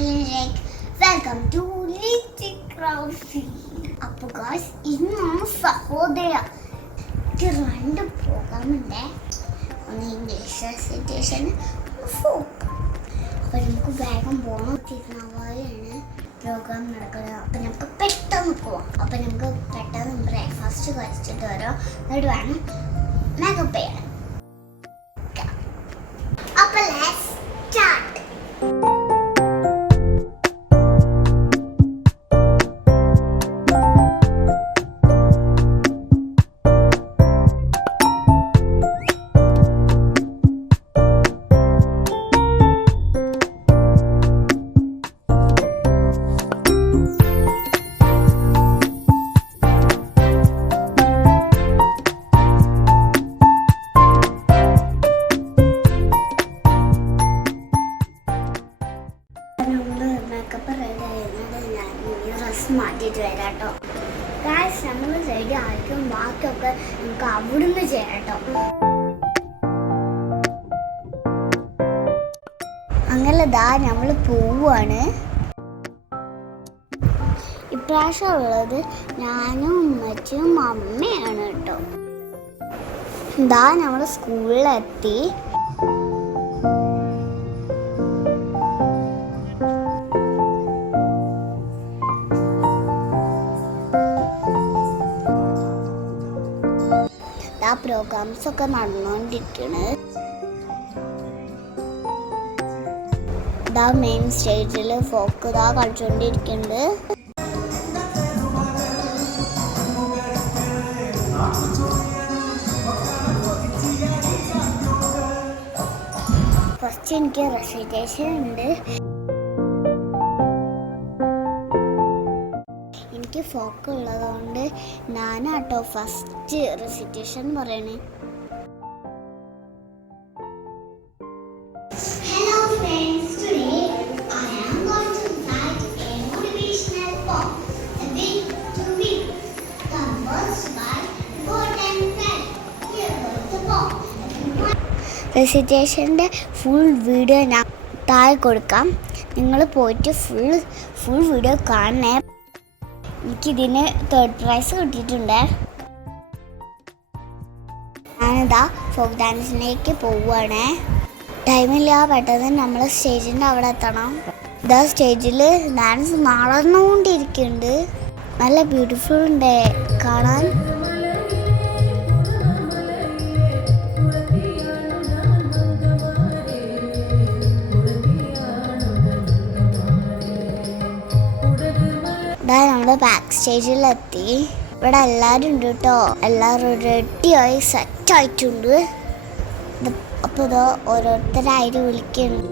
ചാനലിലേക്ക് welcome to little crowd. അപ്പോൾ guys, ഇന്ന് സഹോദരക്ക് രണ്ട് പ്രോഗ്രാമുണ്ട്. ഒന്ന് ഇംഗ്ലീഷ് റെസിറ്റേഷൻ, ഫോക്ക്. അപ്പോൾ നമുക്ക് വേഗം പോകണം. തിരുനാവായാണ് പ്രോഗ്രാം നടക്കുന്നത്. അപ്പം നമുക്ക് പെട്ടെന്ന് പോവാം. അപ്പം നമുക്ക് പെട്ടെന്ന് ബ്രേക്ക്ഫാസ്റ്റ് കഴിച്ചിട്ട് വരാം. എന്നിട്ട് വേണം മേക്കപ്പ് ചെയ്യാൻ. അപ്പോൾ ലെറ്റ്സ് സ്റ്റാർട്ട്. മേക്കപ്പ് റെഡി ആയിരുന്നത് ഞാൻ ഡ്രസ്സ് മാറ്റിയിട്ട് വരാം കേട്ടോ. ഗായ്സ്, നമ്മൾ റെഡി ആയിരിക്കും. ബാക്കിയൊക്കെ നമുക്ക് അവിടുന്ന് ചെയ്യാം കേട്ടോ. അങ്ങനെ നമ്മൾ പോവാണ്. ഇപ്രാവശ്യം ഉള്ളത് ഞാനും ഉമ്മച്ചും അമ്മയാണ് കേട്ടോ. നമ്മൾ സ്കൂളിലെത്തി. പ്രോഗ്രാംസ് ഒക്കെ നടന്നുകൊണ്ടിരിക്കുന്നത്. മെയിൻ സ്റ്റേജിൽ ഫോക്ക് കളിച്ചുകൊണ്ടിരിക്കുന്നുണ്ട്. ഫസ്റ്റ് എനിക്ക് റെസിറ്റേഷൻ ഉണ്ട്. എനിക്ക് ഫോക്ക് ഉള്ളതുകൊണ്ട് ഞാനാട്ടോ ഫസ്റ്റ് റെസിറ്റേഷൻ പറയണേ. റെസിറ്റേഷൻ്റെ ഫുൾ വീഡിയോ ഞാൻ താഴെ കൊടുക്കാം. നിങ്ങൾ പോയിട്ട് ഫുൾ വീഡിയോ കാണണേ. എനിക്കിതിന് 3rd പ്രൈസ് കിട്ടിയിട്ടുണ്ട്. ഞാനിതാ ഫോക്ക് ഡാൻസിലേക്ക് പോവുകയാണ്. ടൈമില്ല, പെട്ടെന്ന് നമ്മൾ സ്റ്റേജിൻ്റെ അവിടെ എത്തണം. സ്റ്റേജിൽ ഡാൻസ് നടന്നുകൊണ്ടിരിക്കുന്നുണ്ട്. നല്ല ബ്യൂട്ടിഫുൾ ഉണ്ട് കാണാൻ. നമ്മൾ ബാക്ക് സ്റ്റേജിലെത്തി. ഇവിടെ എല്ലാവരും ഉണ്ട് കേട്ടോ. എല്ലാവരും റെഡിയായി സെറ്റായിട്ടുണ്ട്. അപ്പോൾ ഇത് ഓരോരുത്തരായിട്ട് വിളിക്കുന്നു.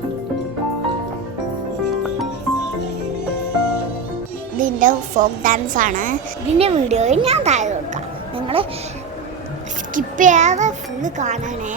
ഇതിൻ്റെ ഫോക്ക് ഡാൻസ് ആണ്. ഇതിൻ്റെ വീഡിയോയിൽ ഞാൻ താഴെ കൊടുക്കാം. നിങ്ങൾ സ്കിപ്പ് ചെയ്യാതെ ഫുള്ള് കാണാനേ.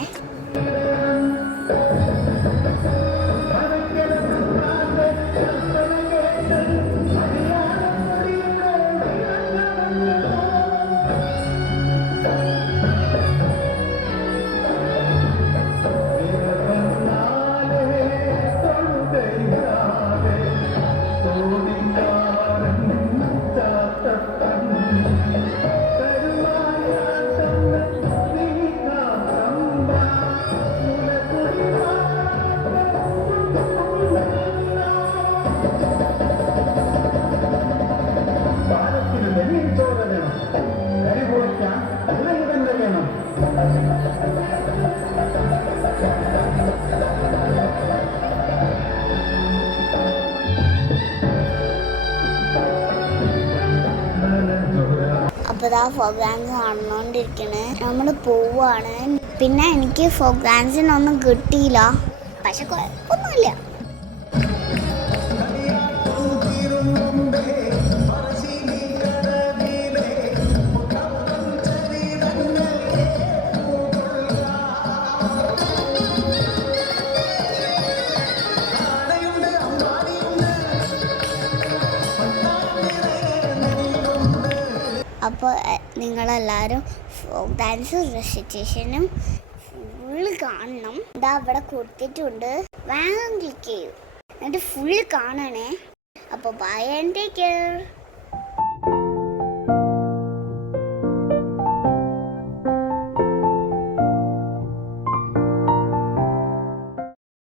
അപ്പോൾ ഫോക്ക് ഡാൻസ് നടന്നുകൊണ്ടിരിക്കണേ. നമ്മൾ പോവാണ്. പിന്നെ എനിക്ക് ഫോക്ക് ഡാൻസിനൊന്നും കിട്ടിയില്ല, പക്ഷെ കുഴപ്പമൊന്നുമില്ല. അപ്പോൾ നിങ്ങളെല്ലാവരും ഫോക്ക് ഡാൻസ് റെസിറ്റേഷനും ഫുള്ള് കാണണം. ഇവിടെ കൊടുത്തിട്ടുണ്ട്. വേഗം ക്ലിക്ക് ചെയ്യൂ. എന്നിട്ട് ഫുള്ള് കാണണേ. അപ്പോൾ ബൈ ആൻഡ് ടേക്ക് കെയർ.